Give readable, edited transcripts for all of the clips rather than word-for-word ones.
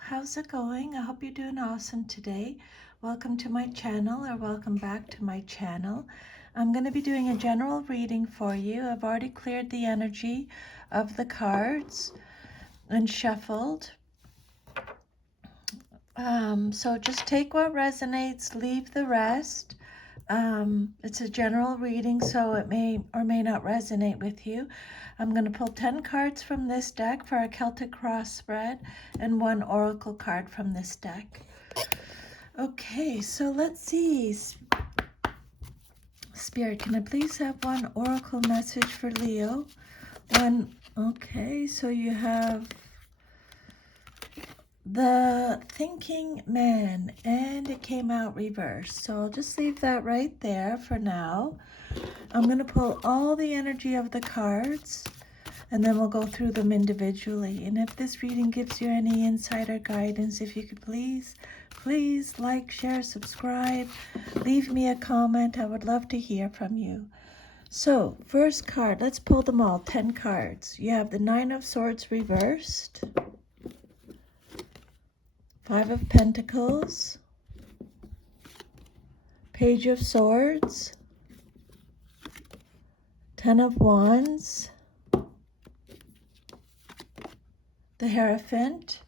how's it going? I hope you're doing awesome today. Welcome to my channel, or welcome back to my channel. I'm going to be doing a general reading for you. I've already cleared the energy of the cards and shuffled. So just take what resonates, leave the rest. It's a general reading, so it may or may not resonate with you. I'm going to pull 10 cards from this deck for a Celtic cross spread and one oracle card from this deck. Okay, so let's see. Spirit, can I please have one oracle message for Leo? Okay, so you have the Thinking Man, and it came out reversed. So I'll just leave that right there for now. I'm going to pull all the energy of the cards, and then we'll go through them individually. And if this reading gives you any insight or guidance, if you could please like, share, subscribe, leave me a comment. I would love to hear from you. So, first card, let's pull them all, 10 cards. You have the Nine of Swords reversed, Five of Pentacles, Page of Swords, Ten of Wands, the Hierophant,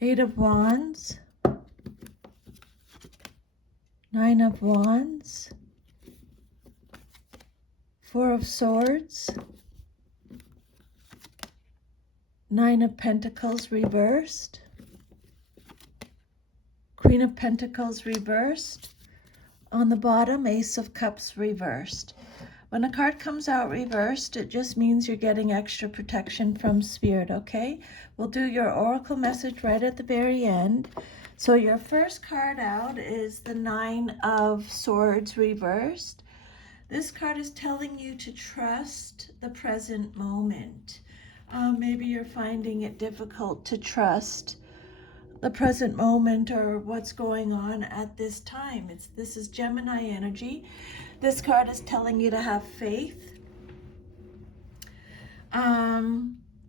Eight of Wands, Nine of Wands, Four of Swords, Nine of Pentacles reversed, Queen of Pentacles reversed. On the bottom, Ace of Cups reversed. When a card comes out reversed, it just means you're getting extra protection from Spirit, okay? We'll do your oracle message right at the very end. So your first card out is the Nine of Swords reversed. This card is telling you to trust the present moment. Maybe you're finding it difficult to trust the present moment or what's going on at this time. This is Gemini energy. This card is telling you to have faith.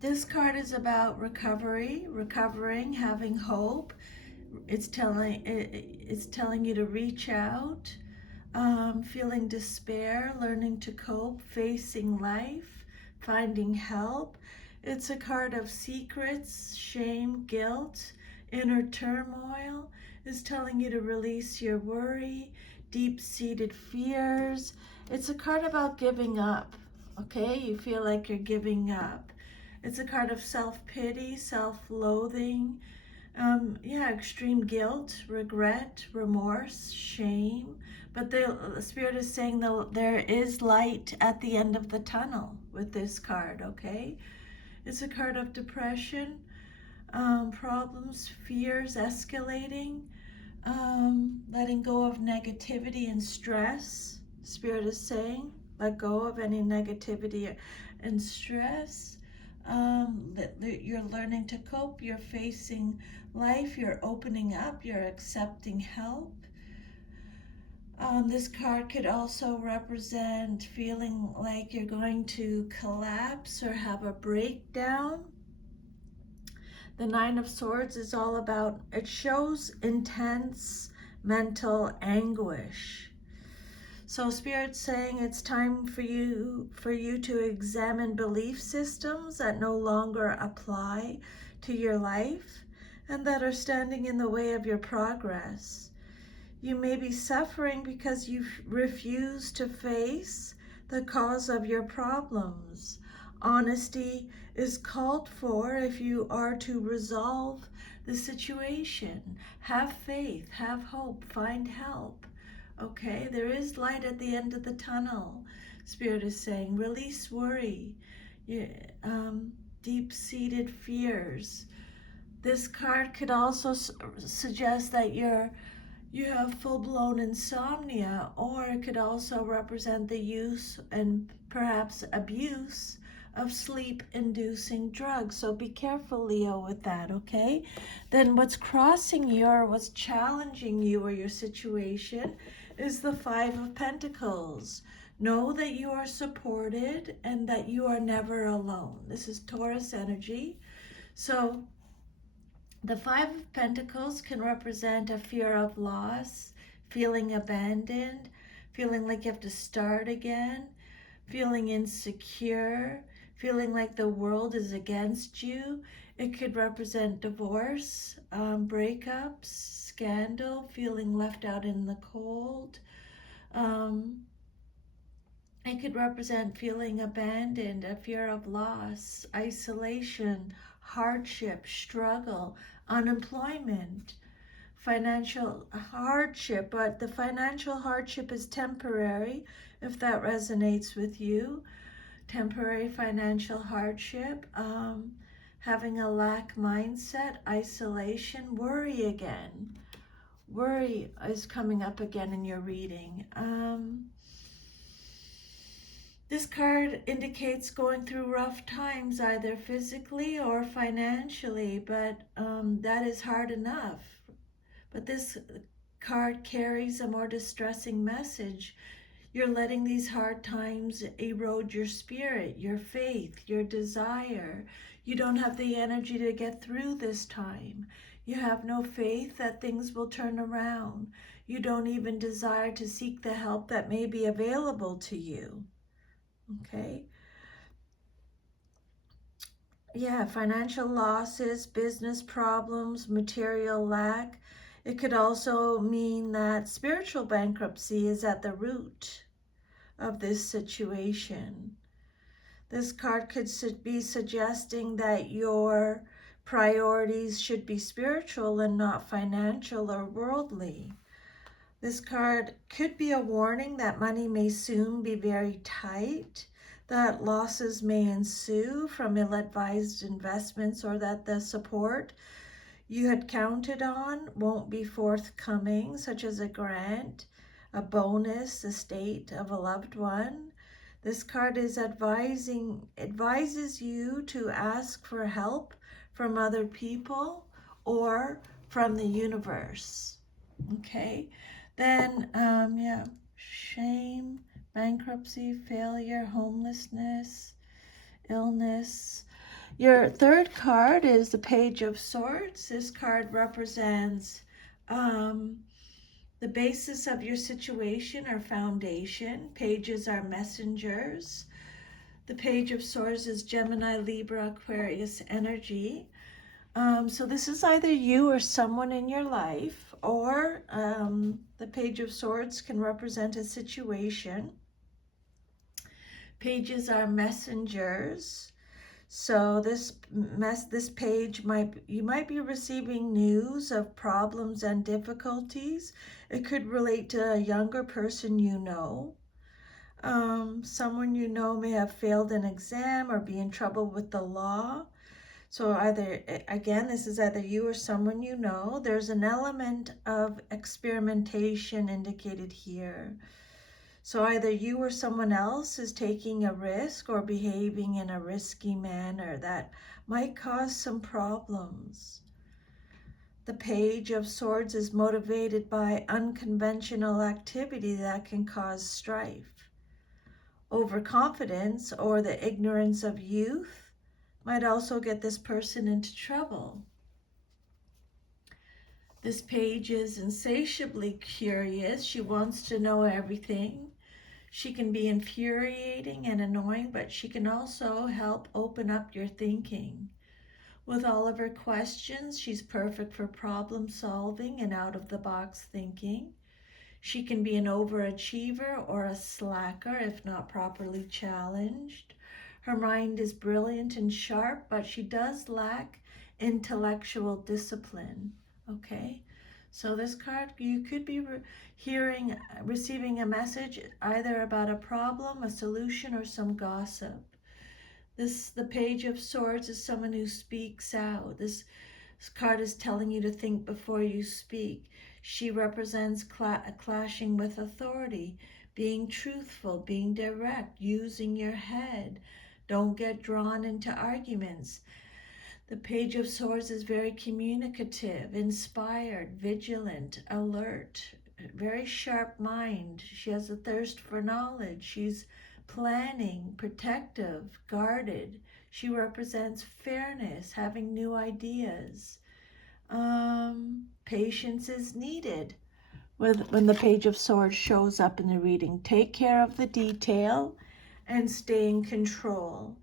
This card is about recovering, having hope. It's telling you to reach out, feeling despair, learning to cope, facing life, finding help. It's a card of secrets, shame, guilt, inner turmoil. It's telling you to release your worry, deep-seated fears. It's a card about giving up, okay? You feel like you're giving up. It's a card of self-pity, self-loathing, extreme guilt, regret, remorse, shame. But the Spirit is saying there is light at the end of the tunnel with this card, okay? It's a card of depression, problems, fears escalating, letting go of negativity and stress. Spirit is saying, let go of any negativity and stress. You're learning to cope, you're facing life, you're opening up, you're accepting help. This card could also represent feeling like you're going to collapse or have a breakdown. The Nine of Swords is all about, it shows intense mental anguish. So Spirit's saying it's time for you to examine belief systems that no longer apply to your life and that are standing in the way of your progress. You may be suffering because you refuse to face the cause of your problems. Honesty is called for if you are to resolve the situation. Have faith, have hope, find help. Okay, there is light at the end of the tunnel. Spirit is saying, release worry, deep-seated fears. This card could also suggest that you have full-blown insomnia, or it could also represent the use and perhaps abuse of sleep-inducing drugs. So be careful, Leo, with that, okay? Then what's crossing you or what's challenging you or your situation is the Five of Pentacles. Know that you are supported and that you are never alone. This is Taurus energy. So the Five of Pentacles can represent a fear of loss, feeling abandoned, feeling like you have to start again, feeling insecure, feeling like the world is against you. It could represent divorce, breakups, scandal, feeling left out in the cold. It could represent feeling abandoned, a fear of loss, isolation, hardship, struggle, unemployment, financial hardship, but the financial hardship is temporary, if that resonates with you. Temporary financial hardship, having a lack mindset, isolation, worry again. Worry is coming up again in your reading. This card indicates going through rough times, either physically or financially, but that is hard enough. But this card carries a more distressing message. You're letting these hard times erode your spirit, your faith, your desire. You don't have the energy to get through this time. You have no faith that things will turn around. You don't even desire to seek the help that may be available to you. Okay? Yeah, financial losses, business problems, material lack. It could also mean that spiritual bankruptcy is at the root of this situation. This card could be suggesting that your priorities should be spiritual and not financial or worldly. This card could be a warning that money may soon be very tight, that losses may ensue from ill-advised investments, or that the support you had counted on won't be forthcoming, such as a grant, a bonus, estate of a loved one. This card is advises you to ask for help from other people or from the universe. Okay? Then, shame, bankruptcy, failure, homelessness, illness. Your third card is the Page of Swords. This card represents the basis of your situation or foundation. Pages are messengers. The Page of Swords is Gemini, Libra, Aquarius energy. So this is either you or someone in your life, or the Page of Swords can represent a situation. Pages are messengers. So this page you might be receiving news of problems and difficulties. It could relate to a younger person you know. Someone you know may have failed an exam or be in trouble with the law. So this is either you or someone you know. There's an element of experimentation indicated here. So either you or someone else is taking a risk or behaving in a risky manner that might cause some problems. The Page of Swords is motivated by unconventional activity that can cause strife. Overconfidence or the ignorance of youth might also get this person into trouble. This page is insatiably curious. She wants to know everything. She can be infuriating and annoying, but she can also help open up your thinking. With all of her questions, she's perfect for problem solving and out-of-the-box thinking. She can be an overachiever or a slacker if not properly challenged. Her mind is brilliant and sharp, but she does lack intellectual discipline. Okay? So this card, you could be receiving a message either about a problem, a solution, or some gossip. The Page of Swords is someone who speaks out. This card is telling you to think before you speak. She represents clashing with authority, being truthful, being direct, using your head. Don't get drawn into arguments. The Page of Swords is very communicative, inspired, vigilant, alert, very sharp mind. She has a thirst for knowledge. She's planning, protective, guarded. She represents fairness, having new ideas. Patience is needed when the Page of Swords shows up in the reading. Take care of the detail and stay in control.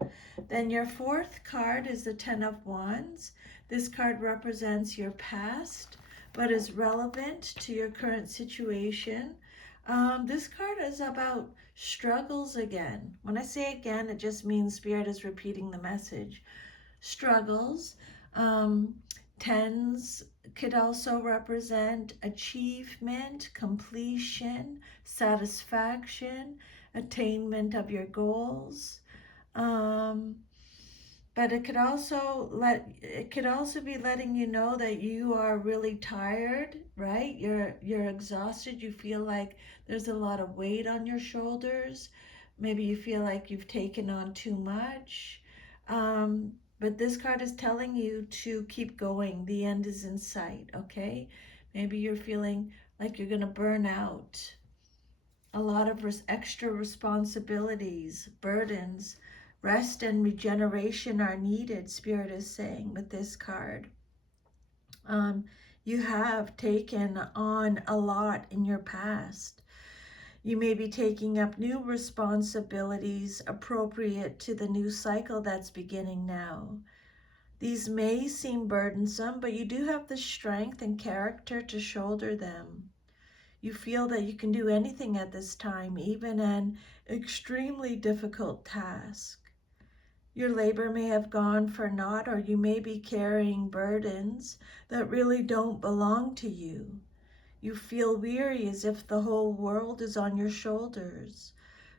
Then your fourth card is the Ten of Wands. This card represents your past, but is relevant to your current situation. This card is about struggles again. When I say again, it just means Spirit is repeating the message. Struggles. Tens could also represent achievement, completion, satisfaction, attainment of your goals. But it could also be letting you know that you are really tired, right? You're exhausted. You feel like there's a lot of weight on your shoulders. Maybe you feel like you've taken on too much. But this card is telling you to keep going. The end is in sight, okay? Maybe you're feeling like you're going to burn out. A lot of extra responsibilities, burdens. Rest and regeneration are needed, Spirit is saying with this card. You have taken on a lot in your past. You may be taking up new responsibilities appropriate to the new cycle that's beginning now. These may seem burdensome, but you do have the strength and character to shoulder them. You feel that you can do anything at this time, even an extremely difficult task. Your labor may have gone for naught, or you may be carrying burdens that really don't belong to you. You feel weary as if the whole world is on your shoulders,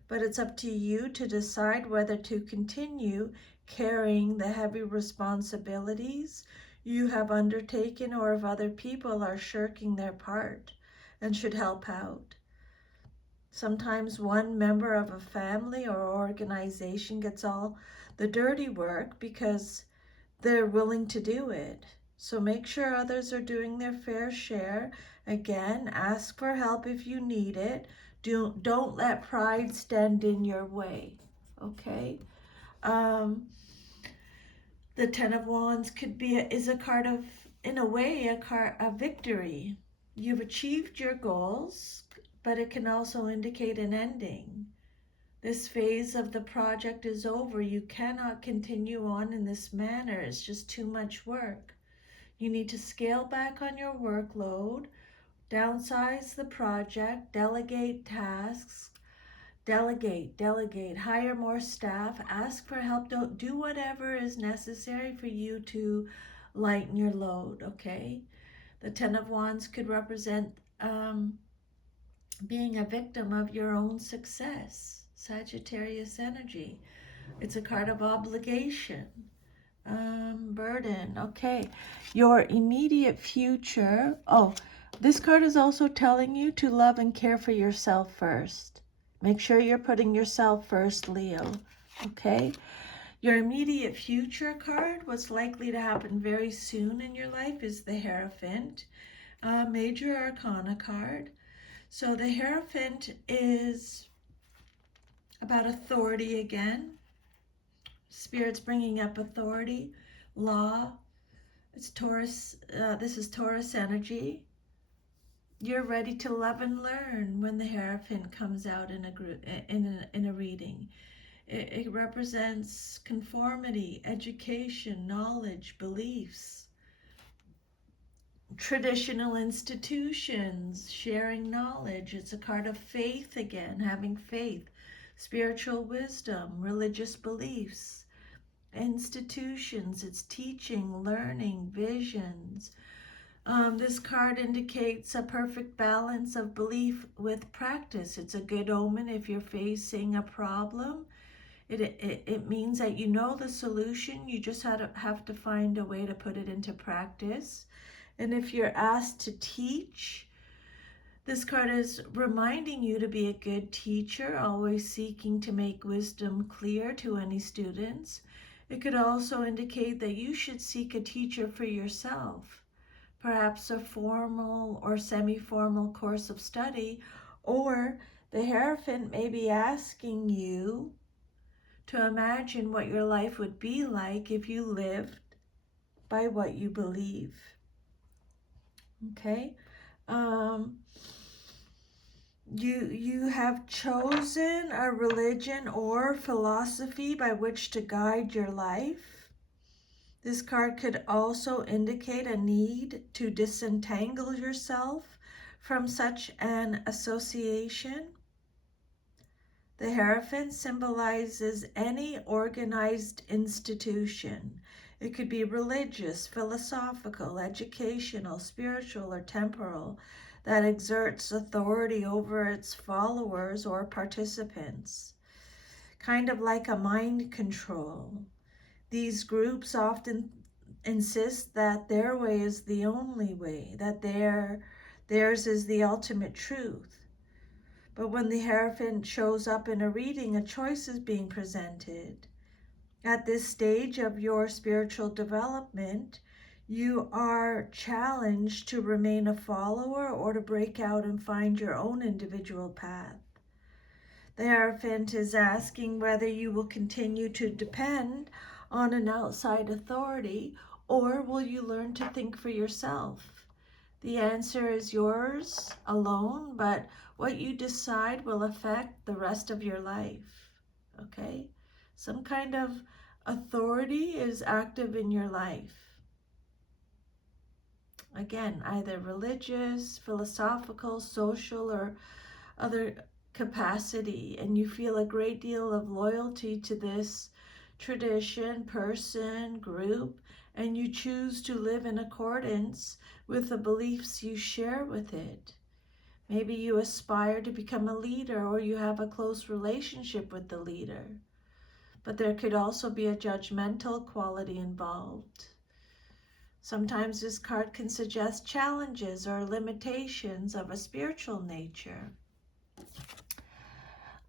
but it's up to you to decide whether to continue carrying the heavy responsibilities you have undertaken, or if other people are shirking their part and should help out. Sometimes one member of a family or organization gets all the dirty work because they're willing to do it. So make sure others are doing their fair share. Again, ask for help if you need it. Don't let pride stand in your way, okay? The Ten of Wands is a card of, in a way, a card of victory. You've achieved your goals, but it can also indicate an ending. This phase of the project is over. You cannot continue on in this manner. It's just too much work. You need to scale back on your workload, downsize the project, delegate tasks, delegate, hire more staff, ask for help, do whatever is necessary for you to lighten your load, okay? The Ten of Wands could represent being a victim of your own success. Sagittarius energy. It's a card of obligation, burden. Okay, your immediate future. Oh, this card is also telling you to love and care for yourself first. Make sure you're putting yourself first, Leo. Okay, your immediate future card, what's likely to happen very soon in your life, is the Hierophant, major arcana card. So the Hierophant is about authority again. Spirit's bringing up authority, law. It's Taurus. This is Taurus energy. You're ready to love and learn when the Hierophant comes out in a reading. It represents conformity, education, knowledge, beliefs, traditional institutions, sharing knowledge. It's a card of faith again, having faith, spiritual wisdom, religious beliefs, institutions. It's teaching, learning, visions. This card indicates a perfect balance of belief with practice. It's a good omen if you're facing a problem. It means that you know the solution. You just have to find a way to put it into practice. And if you're asked to teach, this card is reminding you to be a good teacher, always seeking to make wisdom clear to any students. It could also indicate that you should seek a teacher for yourself. perhaps a formal or semi-formal course of study, or the Hierophant may be asking you to imagine what your life would be like if you lived by what you believe. Okay? Um, you have chosen a religion or philosophy by which to guide your life. This card could also indicate a need to disentangle yourself from such an association. The Hierophant symbolizes any organized institution. It could be religious, philosophical, educational, spiritual, or temporal that exerts authority over its followers or participants. Kind of like a mind control. These groups often insist that their way is the only way, that theirs is the ultimate truth. But when the Hierophant shows up in a reading, a choice is being presented. At this stage of your spiritual development, you are challenged to remain a follower or to break out and find your own individual path. The Hierophant is asking whether you will continue to depend on an outside authority, or will you learn to think for yourself? The answer is yours alone, but what you decide will affect the rest of your life. Okay? Some kind of authority is active in your life. Again, either religious, philosophical, social, or other capacity, and you feel a great deal of loyalty to this tradition, person, group, and you choose to live in accordance with the beliefs you share with it. Maybe you aspire to become a leader, or you have a close relationship with the leader. But there could also be a judgmental quality involved. Sometimes this card can suggest challenges or limitations of a spiritual nature.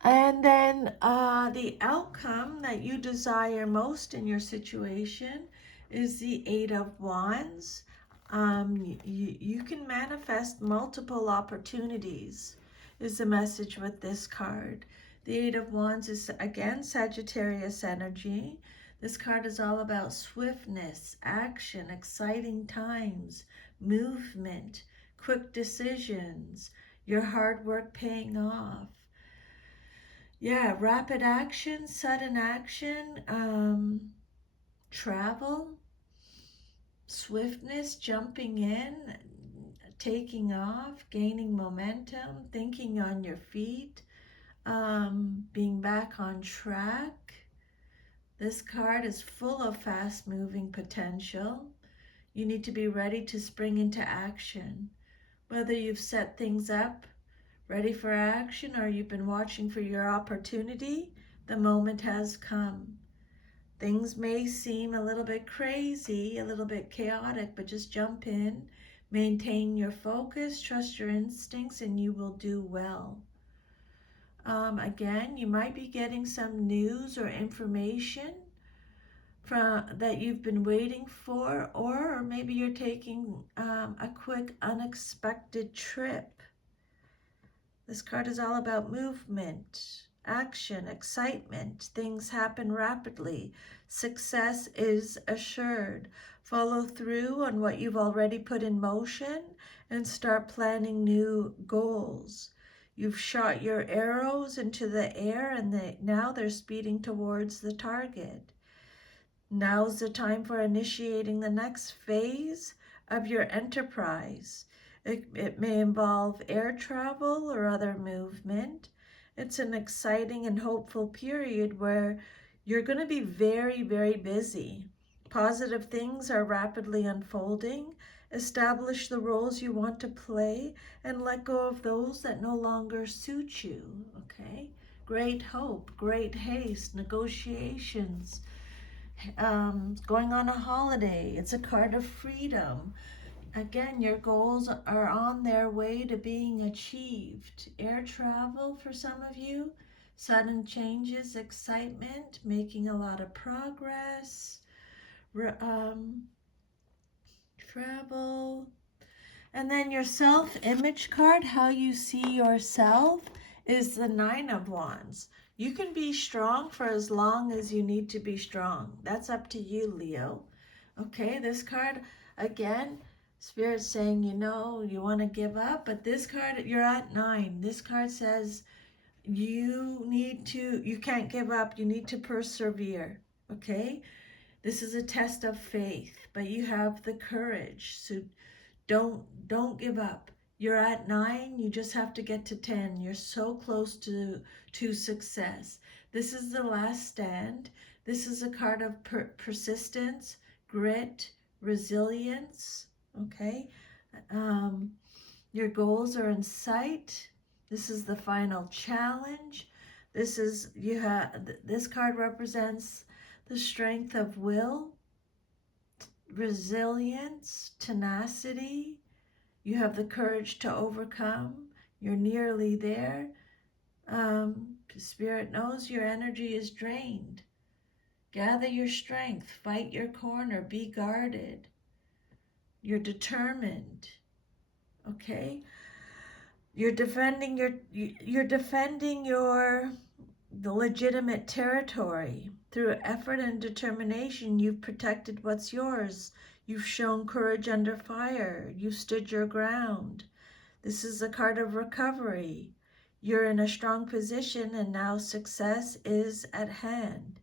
And then the outcome that you desire most in your situation is the Eight of Wands. You can manifest multiple opportunities, is the message with this card. The Eight of Wands is, again, Sagittarius energy. This card is all about swiftness, action, exciting times, movement, quick decisions, your hard work paying off. Yeah, rapid action, sudden action, travel, swiftness, jumping in, taking off, gaining momentum, thinking on your feet, being back on track. This card is full of fast-moving potential. You need to be ready to spring into action. Whether you've set things up ready for action, or you've been watching for your opportunity, the moment has come. Things may seem a little bit crazy, a little bit chaotic, but just jump in, maintain your focus, trust your instincts, and you will do well. Again, you might be getting some news or information that you've been waiting for, or maybe you're taking a quick, unexpected trip. This card is all about movement, action, excitement. Things happen rapidly. Success is assured. Follow through on what you've already put in motion and start planning new goals. You've shot your arrows into the air, and now they're speeding towards the target. Now's the time for initiating the next phase of your enterprise. It may involve air travel or other movement. It's an exciting and hopeful period where you're going to be very, very busy. Positive things are rapidly unfolding. Establish the roles you want to play and let go of those that no longer suit you, okay? Great hope, great haste, negotiations, going on a holiday. It's a card of freedom. Again, your goals are on their way to being achieved. Air travel for some of you, sudden changes, excitement, making a lot of progress, travel, And then your self-image card, how you see yourself, is the Nine of Wands. You can be strong for as long as you need to be strong. That's up to you, Leo. Okay, this card, again, Spirit's saying, you know, you want to give up, but this card, you're at 9. This card says you can't give up. You need to persevere, okay? This is a test of faith, but you have the courage. So don't give up. You're at 9, you just have to get to 10. You're so close to success. This is the last stand. This is a card of persistence, grit, resilience, okay? Your goals are in sight. This is the final challenge. This card represents the strength of will, resilience, tenacity. You have the courage to overcome. You're nearly there. Spirit knows your energy is drained. Gather your strength. Fight your corner. Be guarded. You're determined. Okay? You're defending the legitimate territory. Through effort and determination, you've protected what's yours. You've shown courage under fire. You've stood your ground. This is a card of recovery. You're in a strong position and now success is at hand.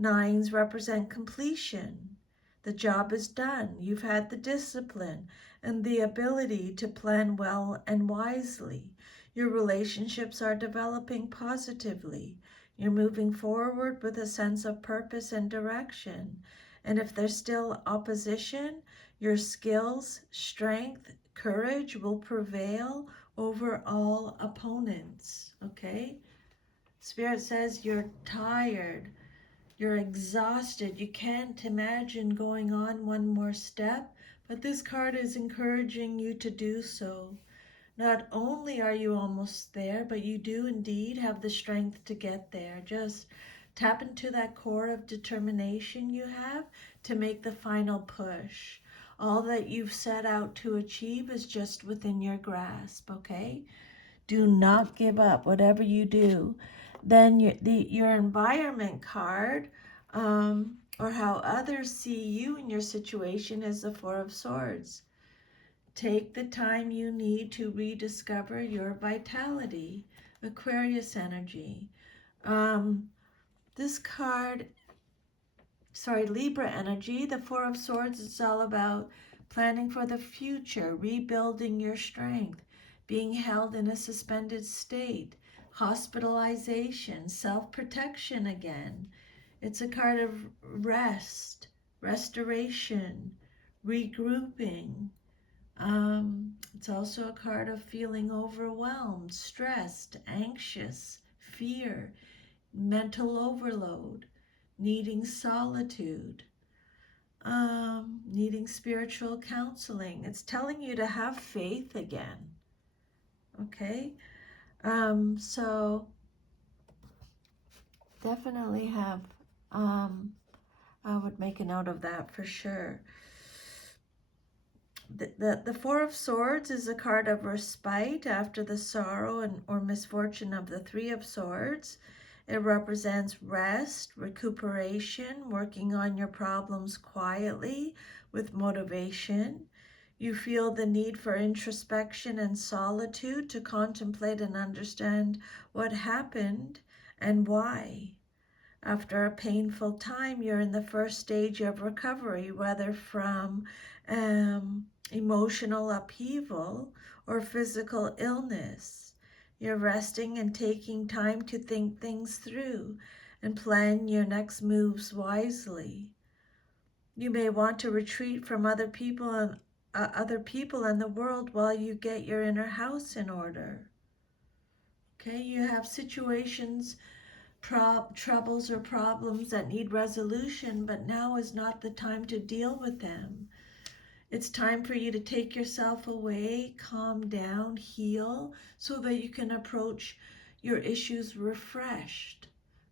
9s represent completion. The job is done. You've had the discipline and the ability to plan well and wisely. Your relationships are developing positively. You're moving forward with a sense of purpose and direction. And if there's still opposition, your skills, strength, courage will prevail over all opponents, okay? Spirit says you're tired. You're exhausted. You can't imagine going on one more step, but this card is encouraging you to do so. Not only are you almost there, but you do indeed have the strength to get there. Just tap into that core of determination you have to make the final push. All that you've set out to achieve is just within your grasp, okay? Do not give up, whatever you do. Then your environment card, or how others see you in your situation, is the Four of Swords. Take the time you need to rediscover your vitality, Aquarius energy. This card, Libra energy, the Four of Swords, it's all about planning for the future, rebuilding your strength, being held in a suspended state, hospitalization, self-protection again. It's a card of rest, restoration, regrouping. It's also a card of feeling overwhelmed, stressed, anxious, fear, mental overload, needing solitude, needing spiritual counseling. It's telling you to have faith again. Okay? So definitely have, I would make a note of that for sure. The Four of Swords is a card of respite after the sorrow or misfortune of the Three of Swords. It represents rest, recuperation, working on your problems quietly with motivation. You feel the need for introspection and solitude to contemplate and understand what happened and why. After a painful time, you're in the first stage of recovery, whether from emotional upheaval or physical illness. You're resting and taking time to think things through and plan your next moves wisely. You may want to retreat from other people in the world while you get your inner house in order. Okay, you have situations, troubles or problems that need resolution, but now is not the time to deal with them. It's time for you to take yourself away, calm down, heal, so that you can approach your issues refreshed.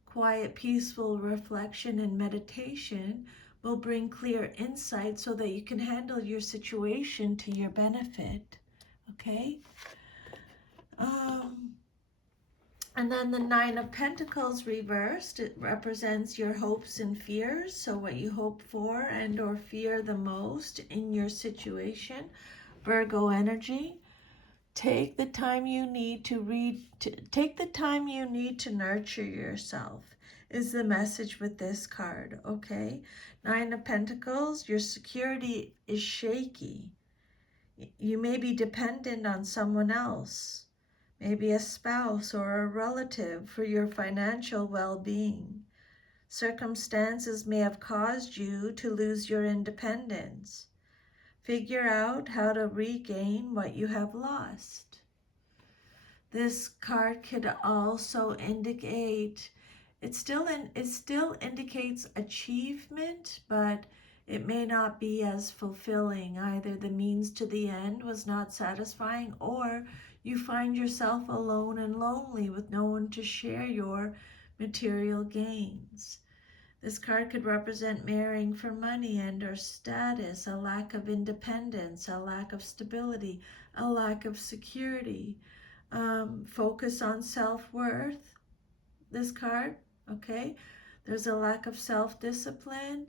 Quiet, peaceful reflection and meditation will bring clear insight so that you can handle your situation to your benefit. Okay? And then the Nine of Pentacles reversed, it represents your hopes and fears. So what you hope for and or fear the most in your situation. Virgo energy. Take the time you need take the time you need to nurture yourself is the message with this card, okay? Nine of Pentacles, your security is shaky. You may be dependent on someone else, maybe a spouse or a relative, for your financial well-being. Circumstances may have caused you to lose your independence. Figure out how to regain what you have lost. This card could also indicate, it still indicates achievement, but it may not be as fulfilling. Either the means to the end was not satisfying, or you find yourself alone and lonely with no one to share your material gains. This card could represent marrying for money and or status, a lack of independence, a lack of stability, a lack of security. Focus on self-worth, this card, okay? There's a lack of self-discipline.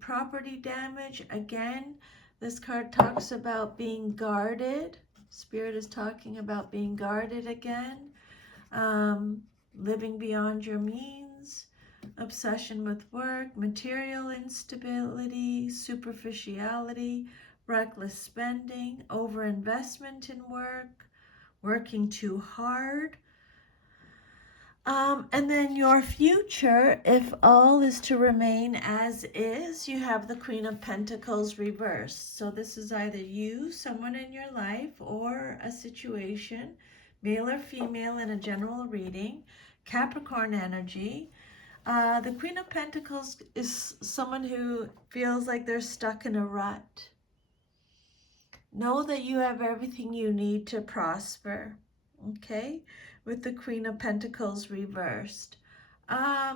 Property damage, again, this card talks about being guarded. Spirit is talking about being guarded again. Living beyond your means. Obsession with work, material instability, superficiality, reckless spending, overinvestment in work, working too hard. And then your future, if all is to remain as is, you have the Queen of Pentacles reversed. So this is either you, someone in your life, or a situation, male or female in a general reading. Capricorn energy. The Queen of Pentacles is someone who feels like they're stuck in a rut. Know that you have everything you need to prosper, okay? With the Queen of Pentacles reversed.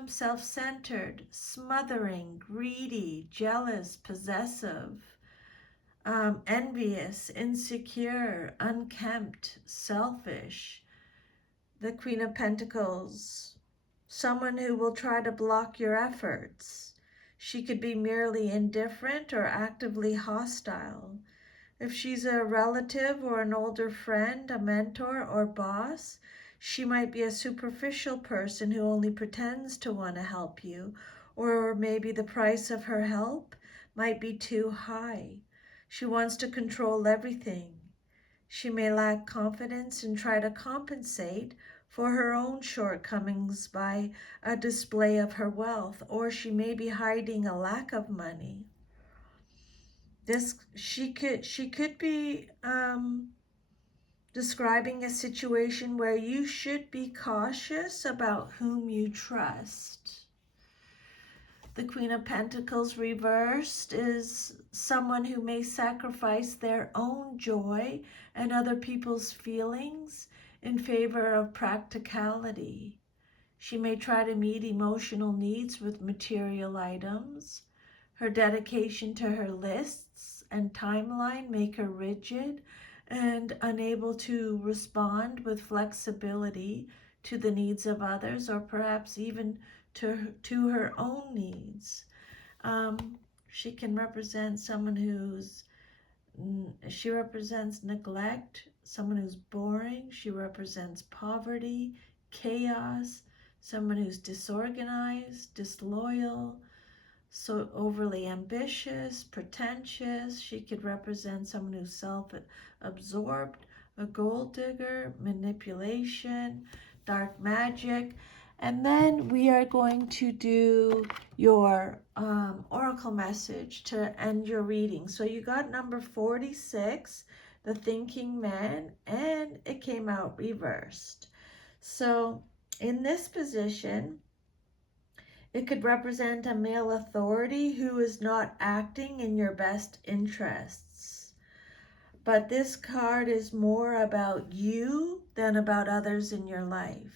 Self-centered, smothering, greedy, jealous, possessive, envious, insecure, unkempt, selfish. The Queen of Pentacles, someone who will try to block your efforts. She could be merely indifferent or actively hostile. If she's a relative or an older friend, a mentor or boss, she might be a superficial person who only pretends to want to help you, or maybe the price of her help might be too high. She wants to control everything. She may lack confidence and try to compensate for her own shortcomings by a display of her wealth, or she may be hiding a lack of money. She could be describing a situation where you should be cautious about whom you trust. The Queen of Pentacles reversed is someone who may sacrifice their own joy and other people's feelings in favor of practicality. She may try to meet emotional needs with material items. Her dedication to her lists and timeline make her rigid and unable to respond with flexibility to the needs of others, or perhaps even to her own needs. She can represent someone she represents neglect, someone who's boring. She represents poverty, chaos, someone who's disorganized, disloyal, so overly ambitious, pretentious. She could represent someone who's self-absorbed, a gold digger, manipulation, dark magic. And then we are going to do your oracle message to end your reading. So you got number 46, the Thinking Man, and it came out reversed. So in this position, it could represent a male authority who is not acting in your best interests. But this card is more about you than about others in your life.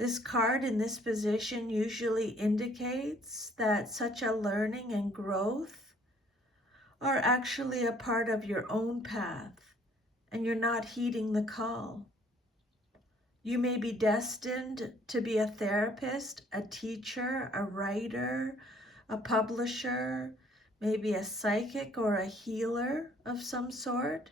This card in this position usually indicates that such a learning and growth are actually a part of your own path, and you're not heeding the call. You may be destined to be a therapist, a teacher, a writer, a publisher, maybe a psychic or a healer of some sort.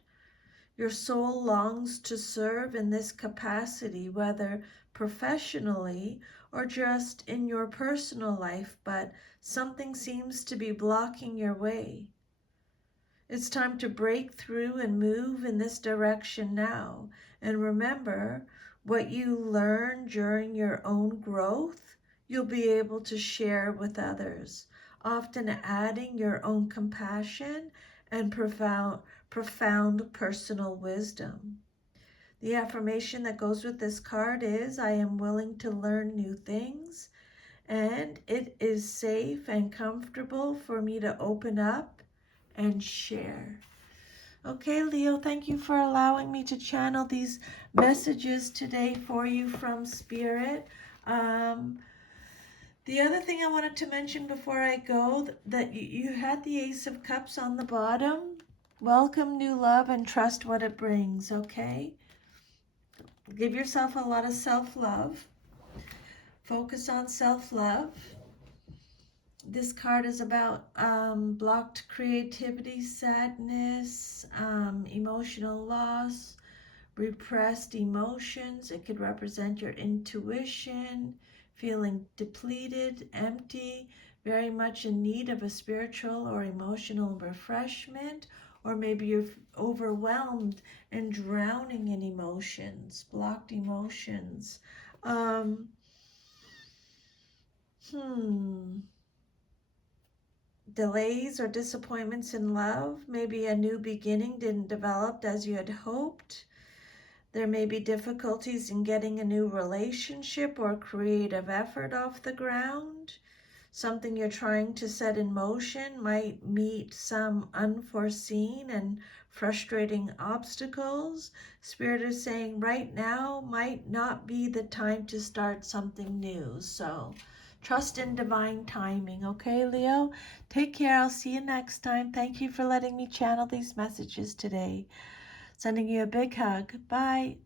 Your soul longs to serve in this capacity, whether professionally or just in your personal life, but something seems to be blocking your way. It's time to break through and move in this direction now. And remember, what you learn during your own growth, you'll be able to share with others, often adding your own compassion and profound personal wisdom. The affirmation that goes with this card is, I am willing to learn new things, and it is safe and comfortable for me to open up and share. Okay, Leo, thank you for allowing me to channel these messages today for you from Spirit. The other thing I wanted to mention before I go, that you had the Ace of Cups on the bottom. Welcome new love and trust what it brings, okay? Give yourself a lot of self-love. Focus on self-love. This card is about blocked creativity, sadness, emotional loss, repressed emotions. It could represent your intuition, feeling depleted, empty, very much in need of a spiritual or emotional refreshment, or maybe you're overwhelmed and drowning in emotions, blocked emotions. Delays or disappointments in love. Maybe a new beginning didn't develop as you had hoped. There may be difficulties in getting a new relationship or creative effort off the ground. Something you're trying to set in motion might meet some unforeseen and frustrating obstacles. Spirit is saying right now might not be the time to start something new. So trust in divine timing. Okay, Leo? Take care. I'll see you next time. Thank you for letting me channel these messages today. Sending you a big hug. Bye.